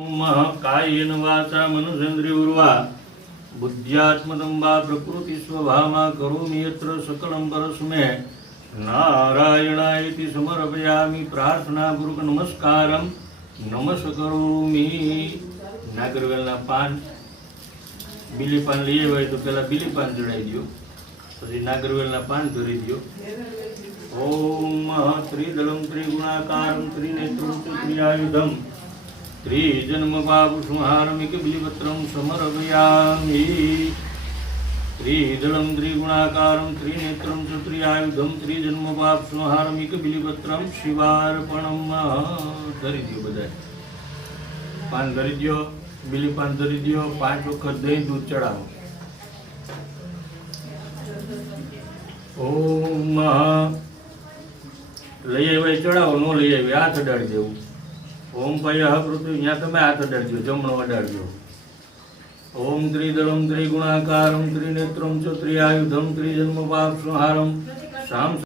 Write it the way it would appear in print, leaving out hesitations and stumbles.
कायेन वाचा मनसेन्द्रियैर्वा बुद्ध्यात्मनं वा प्रकृतिस्वभावा करोमि यत्र सकलं परस्मै नारायणायति समर्पयामि प्रार्थनापूर्वक नमस्कारं नमस्करोमि। नागरवेलना पान बीली पान लई आवे तो पहला बीली पान चढ़ाई दो, पछी नागरवेलना पान धरी दो। ओम त्रिदलं त्रिगुणाकारं त्रिनेत्रं त्रिआयुधं त्रिजन्मपापुसंहारमिक बिलिपत्रं समर्पयामि। त्रिदलं त्रिगुणाकारं त्रिनेत्रं च त्रिआयुधं त्रिजन्मपापुसंहारमिक बिलिपत्रं शिवार्पणं धरी दो। बधाय पान धरी दो, बीली पान धरी दो। 5 वखत दही दूध चढ़ावो। ओम लई आवे चढ़ावो, न लई आवे हाथ अडाड़ी देवुं। ओम पयः पृथ्वी यहाँ तमे हाथ अडाड़जो, जमणो अडाड़जो। ओम त्रिदलं त्रिगुणाकारं त्रिनेत्रं च त्रिआयुधं त्रिजन्मपापसंहारं साम